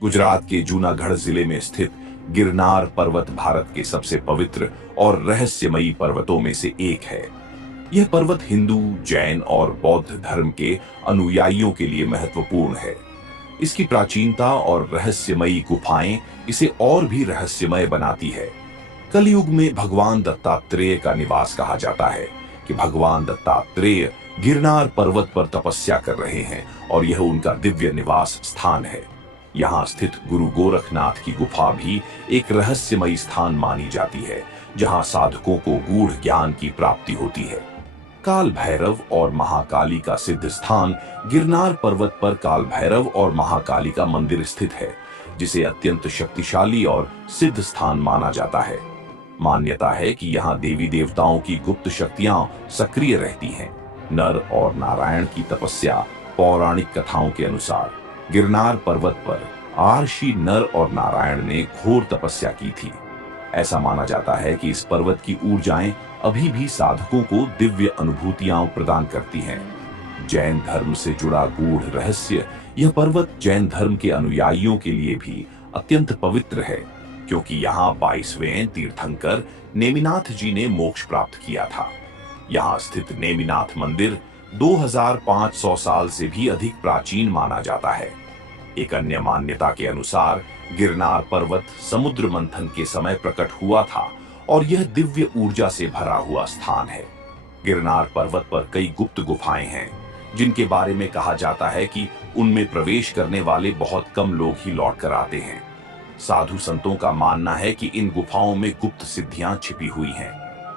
गुजरात के जूनागढ़ जिले में स्थित गिरनार पर्वत भारत के सबसे पवित्र और रहस्यमयी पर्वतों में से एक है। यह पर्वत हिंदू, जैन और बौद्ध धर्म के अनुयायियों के लिए महत्वपूर्ण है। इसकी प्राचीनता और रहस्यमयी गुफाएं इसे और भी रहस्यमय बनाती है। कलयुग में भगवान दत्तात्रेय का निवास कहा जाता है कि भगवान दत्तात्रेय गिरनार पर्वत पर तपस्या कर रहे हैं और यह उनका दिव्य निवास स्थान है। यहाँ स्थित गुरु गोरखनाथ की गुफा भी एक रहस्यमयी स्थान मानी जाती है, जहाँ साधकों को गूढ़ ज्ञान की प्राप्ति होती है। काल भैरव और महाकाली का सिद्ध स्थान गिरनार पर्वत पर काल भैरव और महाकाली का मंदिर स्थित है, जिसे अत्यंत शक्तिशाली और सिद्ध स्थान माना जाता है। मान्यता है कि यहाँ देवी देवताओं की गुप्त शक्तियां सक्रिय रहती हैं। नर और नारायण की तपस्या। पौराणिक कथाओं के अनुसार गिरनार पर्वत पर आर्षि नर और नारायण ने घोर तपस्या की थी। ऐसा माना जाता है कि इस पर्वत की ऊर्जाएं अभी भी साधकों को दिव्य अनुभूतियां प्रदान करती हैं। जैन धर्म से जुड़ा गूढ़ रहस्य। यह पर्वत जैन धर्म के अनुयायियों के लिए भी अत्यंत पवित्र है, क्योंकि यहाँ 22वें तीर्थंकर नेमिनाथ जी ने मोक्ष प्राप्त किया था। यहाँ स्थित नेमिनाथ मंदिर 2500 साल से भी अधिक प्राचीन माना जाता है। एक अन्य मान्यता के अनुसार गिरनार पर्वत समुद्र मंथन के समय प्रकट हुआ था और यह दिव्य ऊर्जा से भरा हुआ स्थान है। गिरनार पर्वत पर कई गुप्त गुफाएं हैं, जिनके बारे में कहा जाता है कि उनमें प्रवेश करने वाले बहुत कम लोग ही लौट कर आते हैं। साधु संतों का मानना है कि इन गुफाओं में गुप्त सिद्धियां छिपी हुई हैं।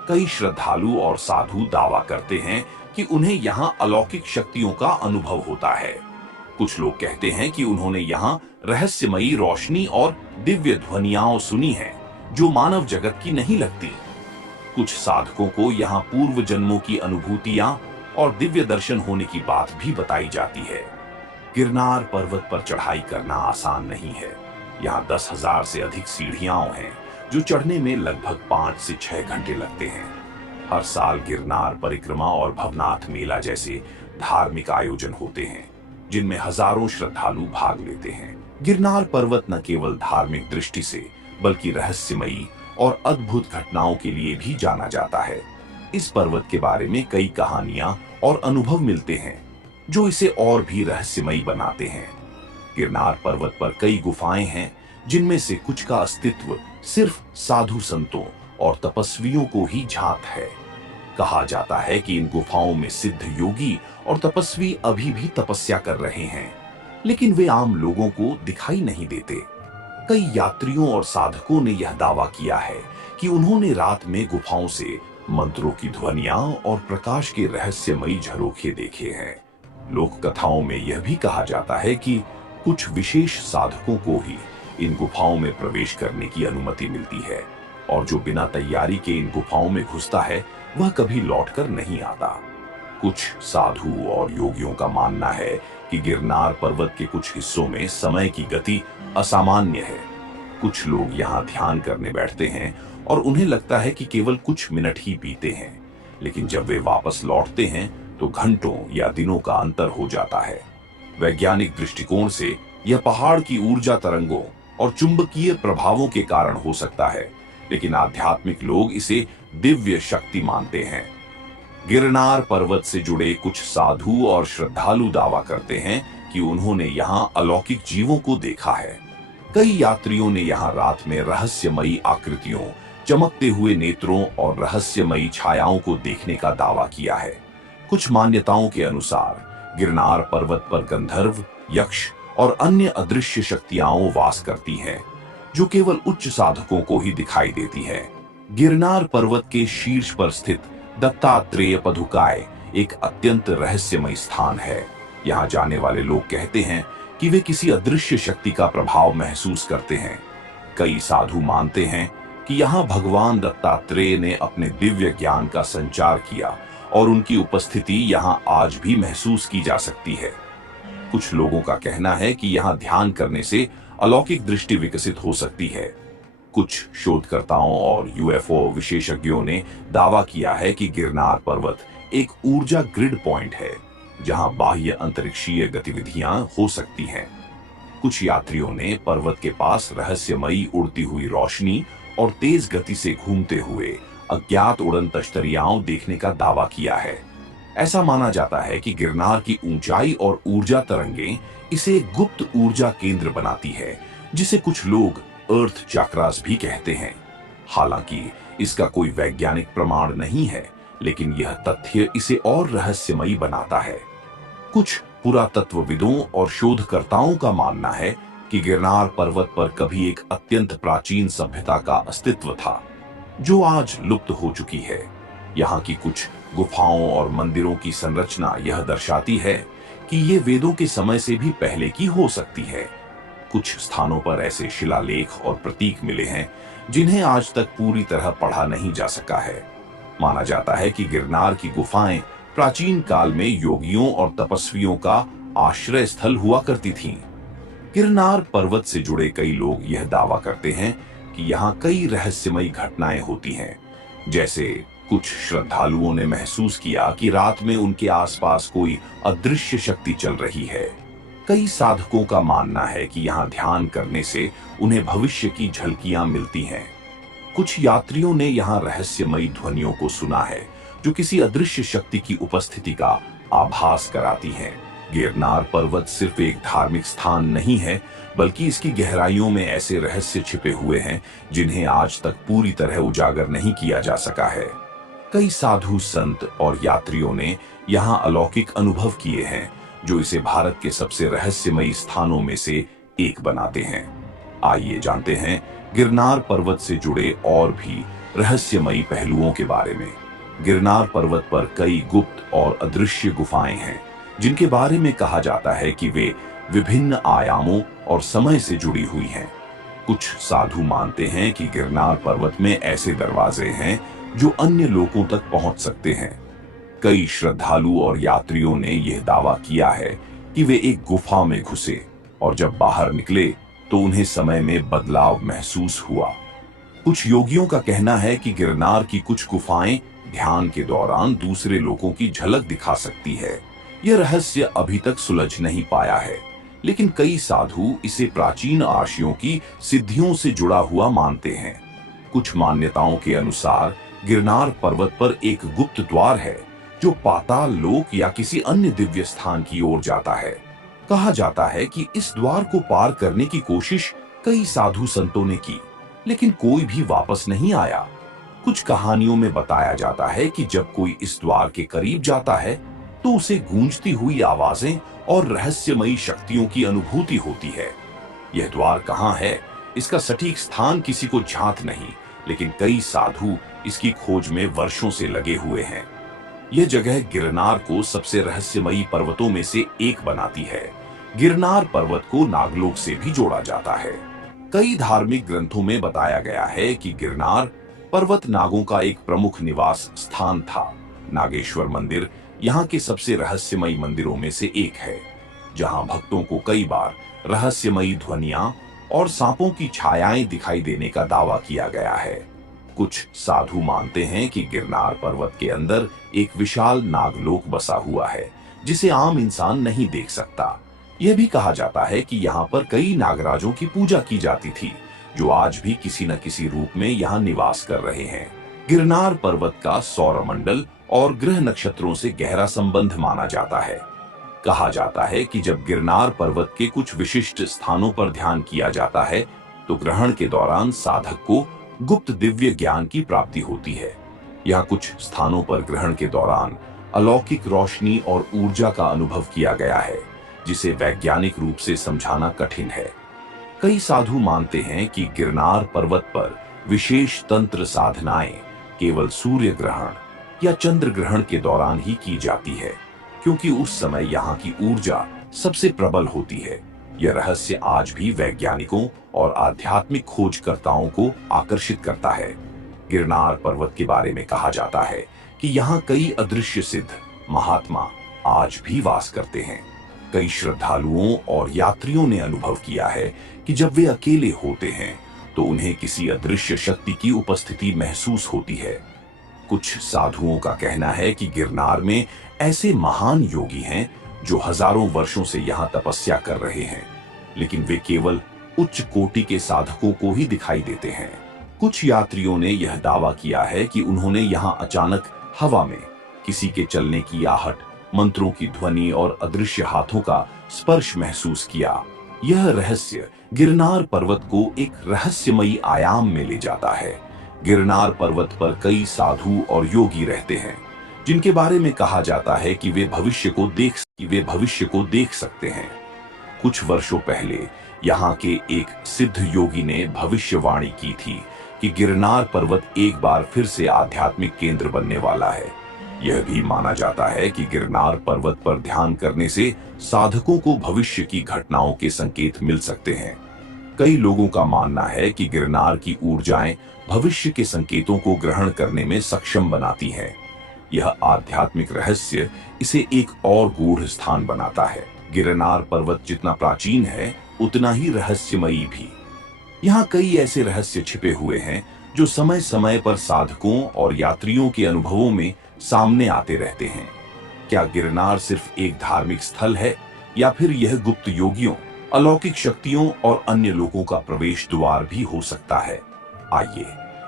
कई श्रद्धालु और साधु दावा करते हैं कि उन्हें यहाँ अलौकिक शक्तियों का अनुभव होता है। कुछ लोग कहते हैं कि उन्होंने यहाँ रहस्यमयी रोशनी और दिव्य ध्वनियां सुनी हैं, जो मानव जगत की नहीं लगती। कुछ साधकों को यहाँ पूर्व जन्मों की अनुभूतियां और दिव्य दर्शन होने की बात भी बताई जाती है। गिरनार पर्वत पर चढ़ाई करना आसान नहीं है। यहाँ 10,000 से अधिक सीढ़ियां हैं, जो चढ़ने में लगभग 5 से 6 घंटे लगते हैं। हर साल गिरनार परिक्रमा और भवनाथ मेला जैसे धार्मिक आयोजन होते हैं, जिनमें हजारों श्रद्धालु भाग लेते हैं। गिरनार पर्वत न केवल धार्मिक दृष्टि से, बल्कि रहस्यमयी और अद्भुत घटनाओं के लिए भी जाना जाता है। इस पर्वत के बारे में कई कहानियां और अनुभव मिलते हैं, जो इसे और भी रहस्यमयी बनाते हैं। गिरनार पर्वत पर कई गुफाएं हैं, जिनमें से कुछ का अस्तित्व सिर्फ साधु संतों और तपस्वियों को ही ज्ञात है। कहा जाता है कि इन गुफाओं में सिद्ध योगी और तपस्वी अभी भी तपस्या कर रहे हैं, लेकिन वे आम लोगों को दिखाई नहीं देते। कई यात्रियों और साधकों ने यह दावा किया है कि उन्होंने रात में गुफाओं से मंत्रों की ध्वनियां और प्रकाश के रहस्यमयी झरोखे देखे हैं। लोक कथाओं में यह भी कहा जाता है कि कुछ विशेष साधकों को ही इन गुफाओं में प्रवेश करने की अनुमति मिलती है, और जो बिना तैयारी के इन गुफाओं में घुसता है वह कभी लौटकर नहीं आता। कुछ साधु और योगियों का मानना है कि गिरनार पर्वत के कुछ हिस्सों में समय की गति असामान्य है। कुछ लोग यहाँ ध्यान करने बैठते हैं और उन्हें लगता है कि केवल कुछ मिनट ही बीते हैं, लेकिन जब वे वापस लौटते हैं तो घंटों या दिनों का अंतर हो जाता है। वैज्ञानिक दृष्टिकोण से यह पहाड़ की ऊर्जा तरंगों और चुंबकीय प्रभावों के कारण हो सकता है, लेकिन आध्यात्मिक लोग इसे दिव्य शक्ति मानते हैं। गिरनार पर्वत से जुड़े कुछ साधु और श्रद्धालु दावा करते हैं कि उन्होंने यहाँ अलौकिक जीवों को देखा है। कई यात्रियों ने यहाँ रात में रहस्यमयी आकृतियों, चमकते हुए नेत्रों और रहस्यमयी छायाओं को देखने का दावा किया है। कुछ मान्यताओं के अनुसार गिरनार पर्वत पर गंधर्व, यक्ष और अन्य अदृश्य शक्तियां वास करती हैं, जो केवल उच्च साधकों को ही दिखाई देती है। गिरनार पर्वत के शीर्ष पर स्थित दत्तात्रेय पदुकाय एक अत्यंत रहस्यमय स्थान है। यहाँ जाने वाले लोग कहते हैं कि वे किसी अदृश्य शक्ति का प्रभाव महसूस करते हैं। कई साधु मानते हैं कि यहाँ भगवान दत्तात्रेय ने अपने दिव्य ज्ञान का संचार किया और उनकी उपस्थिति यहाँ आज भी महसूस की जा सकती है। कुछ लोगों का कहना है कि यहाँ ध्यान करने से अलौकिक दृष्टि विकसित हो सकती है। कुछ शोधकर्ताओं और यूएफओ विशेषज्ञों ने दावा किया है कि गिरनार पर्वत एक ऊर्जा ग्रिड पॉइंट है, जहां बाह्य अंतरिक्षीय गतिविधियां हो सकती हैं। कुछ यात्रियों ने पर्वत के पास रहस्यमयी उड़ती हुई रोशनी और तेज गति से घूमते हुए अज्ञात उड़न तश्तरियाओं देखने का दावा किया है। ऐसा माना जाता है कि गिरनार की ऊंचाई और ऊर्जा तरंगें इसे एक गुप्त ऊर्जा केंद्र बनाती है, जिसे कुछ लोग अर्थ चक्रास भी कहते हैं। हालांकि इसका कोई वैज्ञानिक प्रमाण नहीं है, लेकिन यह तथ्य इसे और रहस्यमयी बनाता है। कुछ पुरातत्वविदों और शोधकर्ताओं का मानना है कि गिरनार पर्वत पर कभी एक अत्यंत प्राचीन सभ्यता का अस्तित्व था, जो आज लुप्त हो चुकी है। यहाँ की कुछ गुफाओं और मंदिरों की संरचना यह दर्शाती है कि ये वेदों के समय से भी पहले की हो सकती है। कुछ स्थानों पर ऐसे शिलालेख और प्रतीक मिले हैं जिन्हें आज तक पूरी तरह पढ़ा नहीं जा सका है। माना जाता है कि गिरनार की गुफाएं प्राचीन काल में योगियों और तपस्वियों का आश्रय स्थल हुआ करती थीं। गिरनार पर्वत से जुड़े कई लोग यह दावा करते हैं कि यहाँ कई रहस्यमयी घटनाएं होती हैं। जैसे कुछ श्रद्धालुओं ने महसूस किया कि रात में उनके आसपास कोई अदृश्य शक्ति चल रही है। कई साधकों का मानना है कि यहाँ ध्यान करने से उन्हें भविष्य की झलकियां मिलती हैं। कुछ यात्रियों ने यहाँ रहस्यमयी ध्वनियों को सुना है, जो किसी अदृश्य शक्ति की उपस्थिति का आभास कराती हैं। गिरनार पर्वत सिर्फ एक धार्मिक स्थान नहीं है, बल्कि इसकी गहराइयों में ऐसे रहस्य छिपे हुए हैं जिन्हें आज तक पूरी तरह उजागर नहीं किया जा सका है। कई साधु, संत और यात्रियों ने यहाँ अलौकिक अनुभव किए हैं, जो इसे भारत के सबसे रहस्यमयी स्थानों में से एक बनाते हैं। आइए जानते हैं गिरनार पर्वत से जुड़े और भी रहस्यमयी पहलुओं के बारे में। गिरनार पर्वत पर कई गुप्त और अदृश्य गुफाएं हैं, जिनके बारे में कहा जाता है कि वे विभिन्न आयामों और समय से जुड़ी हुई हैं। कुछ साधु मानते हैं कि गिरनार पर्वत में ऐसे दरवाजे हैं जो अन्य लोकों तक पहुंच सकते हैं। कई श्रद्धालु और यात्रियों ने यह दावा किया है कि वे एक गुफा में घुसे और जब बाहर निकले तो उन्हें समय में बदलाव महसूस हुआ। कुछ योगियों का कहना है कि गिरनार की कुछ गुफाएं ध्यान के दौरान दूसरे लोगों की झलक दिखा सकती है। यह रहस्य अभी तक सुलझ नहीं पाया है, लेकिन कई साधु इसे प्राचीन आर्षियों की सिद्धियों से जुड़ा हुआ मानते हैं। कुछ मान्यताओं के अनुसार गिरनार पर्वत पर एक गुप्त द्वार है, जो पाताल लोक या किसी अन्य दिव्य स्थान की ओर जाता है। कहा जाता है कि इस द्वार को पार करने की कोशिश कई साधु संतों ने की, लेकिन कोई भी वापस नहीं आया। कुछ कहानियों में बताया जाता है कि जब कोई इस द्वार के करीब जाता है तो उसे गूंजती हुई आवाजें और रहस्यमयी शक्तियों की अनुभूति होती है। यह द्वार कहाँ है, इसका सटीक स्थान किसी को ज्ञात नहीं, लेकिन कई साधु इसकी खोज में वर्षों से लगे हुए हैं। यह जगह गिरनार को सबसे रहस्यमयी पर्वतों में से एक बनाती है। गिरनार पर्वत को नागलोक से भी जोड़ा जाता है। कई धार्मिक ग्रंथों में बताया गया है कि गिरनार पर्वत नागों का एक प्रमुख निवास स्थान था। नागेश्वर मंदिर यहाँ के सबसे रहस्यमयी मंदिरों में से एक है, जहाँ भक्तों को कई बार रहस्यमयी ध्वनियां और सांपों की छायाएं दिखाई देने का दावा किया गया है। कुछ साधु मानते हैं कि गिरनार पर्वत के अंदर एक विशाल नागलोक बसा हुआ है, जिसे आम इंसान नहीं देख सकता। यह भी कहा जाता है कि यहाँ पर कई नागराजों की पूजा की जाती थी, जो आज भी किसी न किसी रूप में यहाँ निवास कर रहे हैं। गिरनार पर्वत का सौरमंडल और ग्रह नक्षत्रों से गहरा संबंध माना जाता है। कहा जाता है कि जब गिरनार पर्वत के कुछ विशिष्ट स्थानों पर ध्यान किया जाता है, तो ग्रहण के दौरान साधक को गुप्त दिव्य ज्ञान की प्राप्ति होती है। यहाँ कुछ स्थानों पर ग्रहण के दौरान अलौकिक रोशनी और ऊर्जा का अनुभव किया गया है, जिसे वैज्ञानिक रूप से समझाना कठिन है। कई साधु मानते हैं कि गिरनार पर्वत पर विशेष तंत्र साधनाएं केवल सूर्य ग्रहण या चंद्र ग्रहण के दौरान ही की जाती है, क्योंकि उस समय यहाँ की ऊर्जा सबसे प्रबल होती है। यह रहस्य आज भी वैज्ञानिकों और आध्यात्मिक खोजकर्ताओं को आकर्षित करता है। गिरनार पर्वत के बारे में कहा जाता है कि यहाँ कई अदृश्य सिद्ध महात्मा आज भी वास करते हैं। कई श्रद्धालुओं और यात्रियों ने अनुभव किया है कि जब वे अकेले होते हैं तो उन्हें किसी अदृश्य शक्ति की उपस्थिति महसूस होती है। कुछ साधुओं का कहना है कि गिरनार में ऐसे महान योगी हैं जो हजारों वर्षों से यहाँ तपस्या कर रहे हैं। लेकिन वे केवल उच्च कोटि के साधकों को ही दिखाई देते हैं। कुछ यात्रियों ने यह दावा किया है कि उन्होंने यहाँ अचानक हवा में किसी के चलने की आहट, मंत्रों की ध्वनि और अदृश्य हाथों का स्पर्श महसूस किया। यह रहस्य गिरनार पर्वत को एक रहस्यमयी आयाम में ले जाता है। गिरनार पर्वत पर कई साधु और योगी रहते हैं, जिनके बारे में कहा जाता है कि वे भविष्य को देख सकते हैं। कुछ वर्षों पहले यहाँ के एक सिद्ध योगी ने भविष्यवाणी की थी कि गिरनार पर्वत एक बार फिर से आध्यात्मिक केंद्र बनने वाला है। यह भी माना जाता है कि गिरनार पर्वत पर ध्यान करने से साधकों को भविष्य की घटनाओं के संकेत मिल सकते हैं। कई लोगों का मानना है कि गिरनार की ऊर्जाएं भविष्य के संकेतों को ग्रहण करने में सक्षम बनाती हैं। यह आध्यात्मिक रहस्य इसे एक और गूढ़ स्थान बनाता है। गिरनार पर्वत जितना प्राचीन है, उतना ही रहस्यमयी भी। यहाँ कई ऐसे रहस्य छिपे हुए हैं जो समय समय पर साधकों और यात्रियों के अनुभवों में सामने आते रहते हैं। क्या गिरनार सिर्फ एक धार्मिक स्थल है, या फिर यह गुप्त योगियों, अलौकिक शक्तियों और अन्य लोगों का प्रवेश द्वार भी हो सकता है? आइए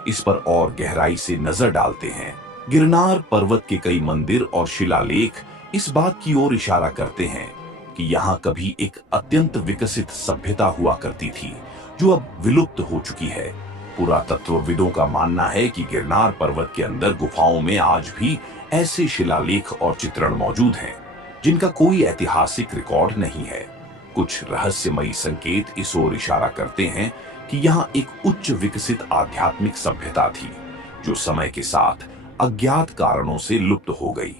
इस पर और गहराई से नजर डालते हैं। गिरनार पर्वत के कई मंदिर और शिलालेख इस बात की ओर इशारा करते हैं कि यहाँ कभी एक अत्यंत विकसित सभ्यता हुआ करती थी, जो अब विलुप्त हो चुकी है। पुरातत्वविदों का मानना है कि गिरनार पर्वत के अंदर गुफाओं में आज भी ऐसे शिलालेख और चित्रण मौजूद हैं जिनका कोई ऐतिहासिक रिकॉर्ड नहीं है। कुछ रहस्यमयी संकेत इस ओर इशारा करते हैं कि यहाँ एक उच्च विकसित आध्यात्मिक सभ्यता थी, जो समय के साथ अज्ञात कारणों से लुप्त हो गई।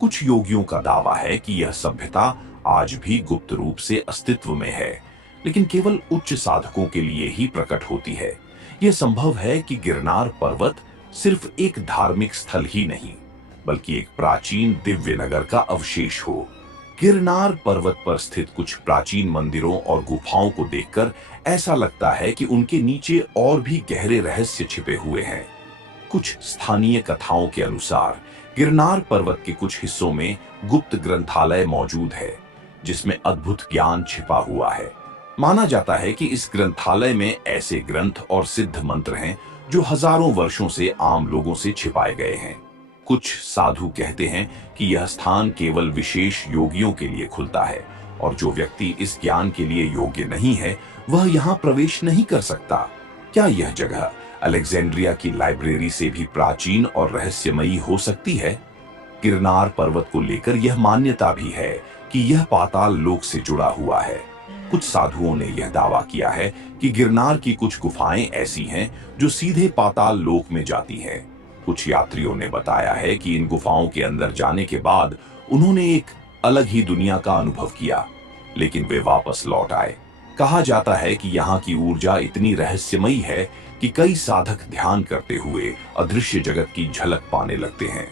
कुछ योगियों का दावा है कि यह सभ्यता आज भी गुप्त रूप से अस्तित्व में है, लेकिन केवल उच्च साधकों के लिए ही प्रकट होती है। यह संभव है कि गिरनार पर्वत सिर्फ एक धार्मिक स्थल ही नहीं, बल्कि एक प्राचीन दिव्य नगर का अवशेष हो। गिरनार पर्वत पर स्थित कुछ प्राचीन मंदिरों और गुफाओं को देखकर ऐसा लगता है कि उनके नीचे और भी गहरे रहस्य छिपे हुए हैं। कुछ स्थानीय कथाओं के अनुसार गिरनार पर्वत के कुछ हिस्सों में गुप्त ग्रंथालय मौजूद है, जिसमें अद्भुत ज्ञान छिपा हुआ है। माना जाता है कि इस ग्रंथालय में ऐसे ग्रंथ और सिद्ध मंत्र हैं जो हजारों वर्षों से आम लोगों से छिपाए गए हैं। कुछ साधु कहते हैं कि यह स्थान केवल विशेष योगियों के लिए खुलता है, और जो व्यक्ति इस ज्ञान के लिए योग्य नहीं है, वह यहाँ प्रवेश नहीं कर सकता। क्या यह जगह अलेक्जेंड्रिया की लाइब्रेरी से भी प्राचीन और रहस्यमयी हो सकती है? गिरनार पर्वत को लेकर यह मान्यता भी है कि यह पाताल लोक से जुड़ा हुआ है। कुछ साधुओं ने यह दावा किया है कि गिरनार की कुछ गुफाएं ऐसी हैं जो सीधे पाताल लोक में जाती हैं। कुछ यात्रियों ने बताया है कि इन गुफाओं के अंदर जाने के बाद उन्होंने एक अलग ही दुनिया का अनुभव किया, लेकिन वे वापस लौट आए। कहा जाता है कि यहाँ की ऊर्जा इतनी रहस्यमयी है कि कई साधक ध्यान करते हुए अदृश्य जगत की झलक पाने लगते हैं।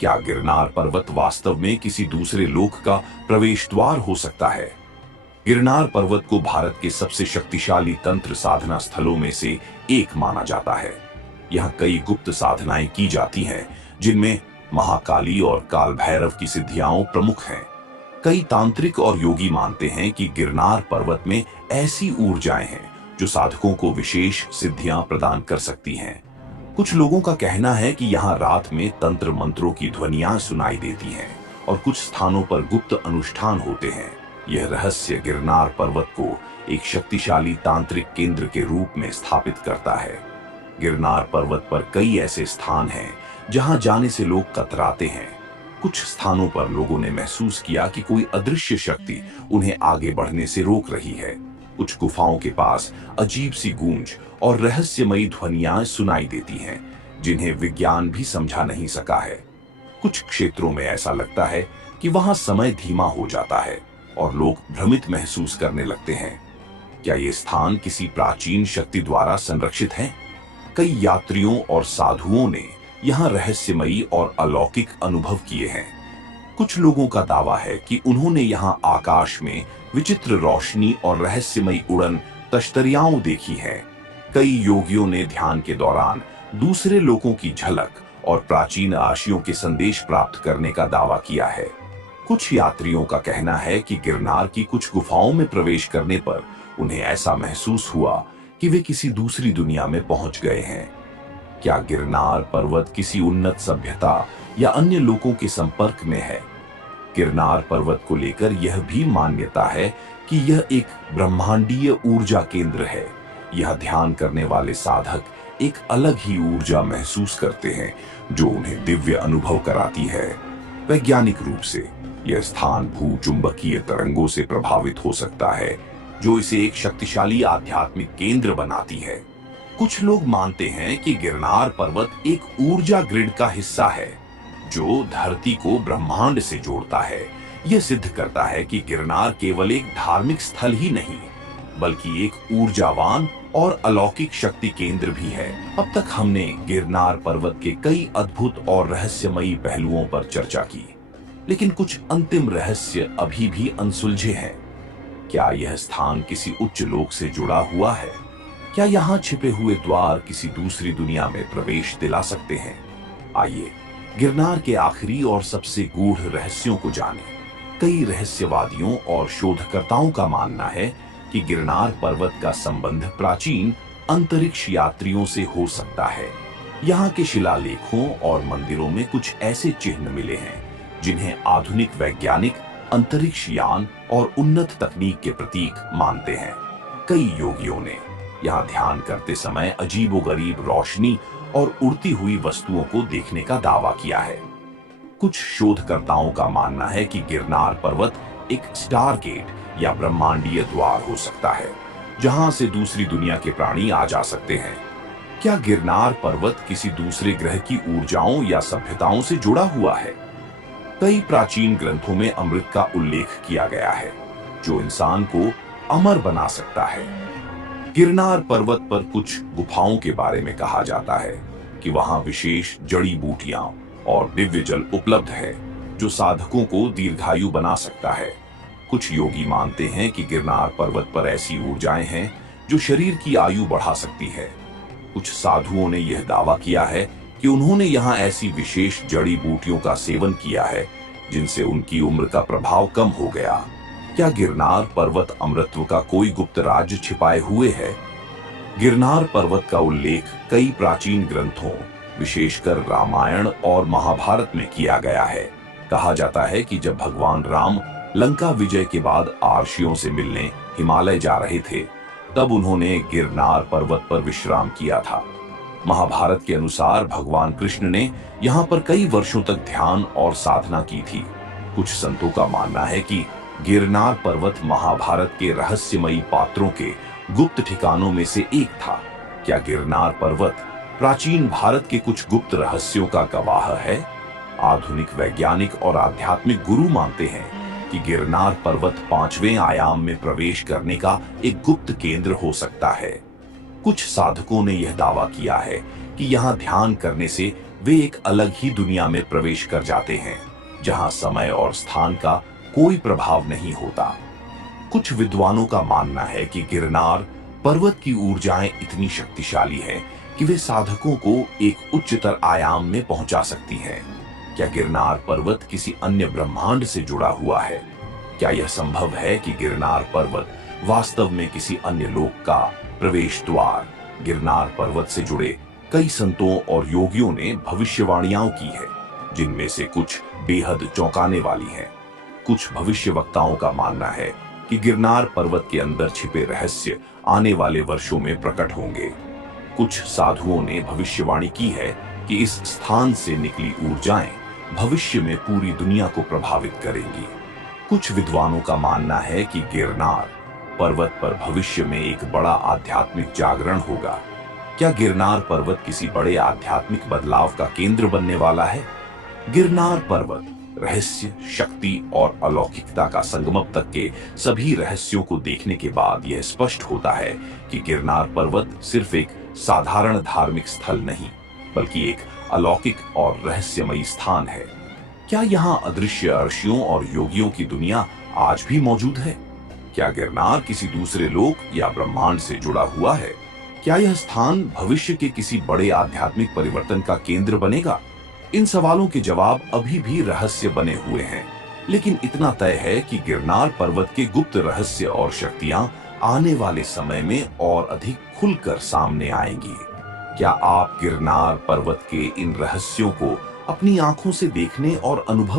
क्या गिरनार पर्वत वास्तव में किसी दूसरे लोक का प्रवेश द्वार हो सकता है? गिरनार पर्वत को भारत के सबसे शक्तिशाली तंत्र साधना स्थलों में से एक माना जाता है। यहाँ कई गुप्त साधनाएं की जाती हैं, जिनमें महाकाली और काल भैरव की सिद्धियां प्रमुख हैं। कई तांत्रिक और योगी मानते हैं कि गिरनार पर्वत में ऐसी ऊर्जाएं हैं जो साधकों को विशेष सिद्धियां प्रदान कर सकती हैं। कुछ लोगों का कहना है कि यहाँ रात में तंत्र मंत्रों की ध्वनियां सुनाई देती हैं और कुछ स्थानों पर गुप्त अनुष्ठान होते हैं। यह रहस्य गिरनार पर्वत को एक शक्तिशाली तांत्रिक केंद्र के रूप में स्थापित करता है। गिरनार पर्वत पर कई ऐसे स्थान हैं जहां जाने से लोग कतराते हैं। कुछ स्थानों पर लोगों ने महसूस किया कि कोई अदृश्य शक्ति उन्हें आगे बढ़ने से रोक रही है। कुछ गुफाओं के पास अजीब सी गूंज और रहस्यमयी ध्वनियां सुनाई देती हैं, जिन्हें विज्ञान भी समझा नहीं सका है। कुछ क्षेत्रों में ऐसा लगता है कि वहां समय धीमा हो जाता है और लोग भ्रमित महसूस करने लगते हैं। क्या ये स्थान किसी प्राचीन शक्ति द्वारा संरक्षित हैं? कई यात्रियों और साधुओं ने यहाँ रहस्यमयी और अलौकिक अनुभव किए हैं। कुछ लोगों का दावा है कि उन्होंने यहाँ आकाश में विचित्र रोशनी और रहस्यमयी उड़न तश्तरियाओं देखी हैं। कई योगियों ने ध्यान के दौरान दूसरे लोगों की झलक और प्राचीन आशियों के संदेश प्राप्त करने का दावा किया है। कुछ यात्रियों का कहना है कि गिरनार की कुछ गुफाओं में प्रवेश करने पर उन्हें ऐसा महसूस हुआ कि वे किसी दूसरी दुनिया में पहुंच गए हैं। क्या गिरनार पर्वत किसी उन्नत सभ्यता या अन्य लोगों के संपर्क में है? गिरनार पर्वत को लेकर यह भी मान्यता है कि यह एक ब्रह्मांडीय ऊर्जा केंद्र है। यह ध्यान करने वाले साधक एक अलग ही ऊर्जा महसूस करते हैं जो उन्हें दिव्य अनुभव कराती है। वैज्ञानिक रूप से यह स्थान भूचुंबकीय तरंगों से प्रभावित हो सकता है, जो इसे एक शक्तिशाली आध्यात्मिक केंद्र बनाती है। कुछ लोग मानते हैं कि गिरनार पर्वत एक ऊर्जा ग्रिड का हिस्सा है जो धरती को ब्रह्मांड से जोड़ता है। यह सिद्ध करता है कि गिरनार केवल एक धार्मिक स्थल ही नहीं, बल्कि एक ऊर्जावान और अलौकिक शक्ति केंद्र भी है। अब तक हमने गिरनार पर्वत के कई अद्भुत और रहस्यमयी पहलुओं पर चर्चा की, लेकिन कुछ अंतिम रहस्य अभी भी अनसुलझे हैं। क्या यह स्थान किसी उच्च लोक से जुड़ा हुआ है? क्या यहाँ छिपे हुए द्वार किसी दूसरी दुनिया में प्रवेश दिला सकते हैं? आइए गिरनार के आखिरी और सबसे गूढ़ रहस्यों को जानें। कई रहस्यवादियों और शोधकर्ताओं का मानना है कि गिरनार पर्वत का संबंध प्राचीन अंतरिक्ष यात्रियों से हो सकता है। यहाँ के शिलालेखों और मंदिरों में कुछ ऐसे चिन्ह मिले हैं जिन्हें आधुनिक वैज्ञानिक अंतरिक्ष यान और उन्नत तकनीक के प्रतीक मानते हैं। कई योगियों ने यहाँ ध्यान करते समय अजीबोगरीब रोशनी और उड़ती हुई वस्तुओं को देखने का दावा किया है। कुछ शोधकर्ताओं का मानना है कि गिरनार पर्वत एक स्टार गेट या ब्रह्मांडीय द्वार हो सकता है, जहां से दूसरी दुनिया के प्राणी आ जा सकते हैं। क्या गिरनार पर्वत किसी दूसरे ग्रह की ऊर्जाओं या सभ्यताओं से जुड़ा हुआ है? कई प्राचीन ग्रंथों में अमृत का उल्लेख किया गया है, जो इंसान को अमर बना सकता है। गिरनार पर्वत पर कुछ गुफाओं के बारे में कहा जाता है कि वहां विशेष जड़ी बूटियां और दिव्य जल उपलब्ध है, जो साधकों को दीर्घायु बना सकता है। कुछ योगी मानते हैं कि गिरनार पर्वत पर ऐसी ऊर्जाएं हैं जो शरीर की आयु बढ़ा सकती है। कुछ साधुओं ने यह दावा किया है कि उन्होंने यहाँ ऐसी विशेष जड़ी बूटियों का सेवन किया है जिनसे उनकी उम्र का प्रभाव कम हो गया। क्या गिरनार पर्वत अमृतत्व का कोई गुप्त राज छिपाए हुए है? गिरनार पर्वत का उल्लेख कई प्राचीन ग्रंथों, विशेषकर रामायण और महाभारत में किया गया है। कहा जाता है कि जब भगवान राम लंका विजय के बाद आर्षियों से मिलने हिमालय जा रहे थे, तब उन्होंने गिरनार पर्वत पर विश्राम किया था। महाभारत के अनुसार भगवान कृष्ण ने यहाँ पर कई वर्षों तक ध्यान और साधना की थी। कुछ संतों का मानना है कि गिरनार पर्वत महाभारत के रहस्यमयी पात्रों के गुप्त ठिकानों में से एक था। क्या गिरनार पर्वत प्राचीन भारत के कुछ गुप्त रहस्यों का गवाह है? आधुनिक वैज्ञानिक और आध्यात्मिक गुरु मानते हैं कि गिरनार पर्वत 5वें आयाम में प्रवेश करने का एक गुप्त केंद्र हो सकता है। कुछ साधकों ने यह दावा किया है कि यहाँ ध्यान करने से वे एक अलग ही दुनिया में प्रवेश कर जाते हैं, जहाँ समय और स्थान का कोई प्रभाव नहीं होता। कुछ विद्वानों का मानना है कि गिरनार पर्वत की ऊर्जाएं इतनी शक्तिशाली हैं कि वे साधकों को एक उच्चतर आयाम में पहुंचा सकती हैं। क्या गिरनार पर्वत किसी अन्य ब्रह्मांड से जुड़ा हुआ है? क्या यह संभव है कि गिरनार पर्वत वास्तव में किसी अन्य लोक का प्रवेश द्वार? गिरनार पर्वत से जुड़े कई संतों और योगियों ने भविष्यवाणियां की है, जिनमें से कुछ बेहद चौंकाने वाली हैं। कुछ भविष्यवक्ताओं का मानना है कि गिरनार पर्वत के अंदर छिपे रहस्य आने वाले वर्षों में प्रकट होंगे। कुछ साधुओं ने भविष्यवाणी की है कि इस स्थान से निकली ऊर्जाएं भविष्य में पूरी दुनिया को प्रभावित करेंगी। कुछ विद्वानों का मानना है कि गिरनार पर्वत पर भविष्य में एक बड़ा आध्यात्मिक जागरण होगा। क्या गिरनार पर्वत किसी बड़े आध्यात्मिक बदलाव का केंद्र बनने वाला है? गिरनार पर्वत रहस्य, शक्ति और अलौकिकता का संगम तक के सभी रहस्यों को देखने के बाद यह स्पष्ट होता है कि गिरनार पर्वत सिर्फ एक साधारण धार्मिक स्थल नहीं, बल्कि एक अलौकिक और रहस्यमयी स्थान है। क्या यहाँ अदृश्य अर्षियों और योगियों की दुनिया आज भी मौजूद है? क्या गिरनार किसी दूसरे लोक या ब्रह्मांड से जुड़ा हुआ है? क्या यह स्थान भविष्य के किसी बड़े आध्यात्मिक परिवर्तन का केंद्र बनेगा? इन सवालों के जवाब अभी भी रहस्य बने हुए हैं, लेकिन इतना तय है कि गिरनार पर्वत के गुप्त रहस्य और शक्तियां आने वाले समय में और अधिक खुलकर सामने आएंगी। क्या आप गिरनार पर्वत के इन रहस्यों को अपनी आंखों से देखने और अनुभव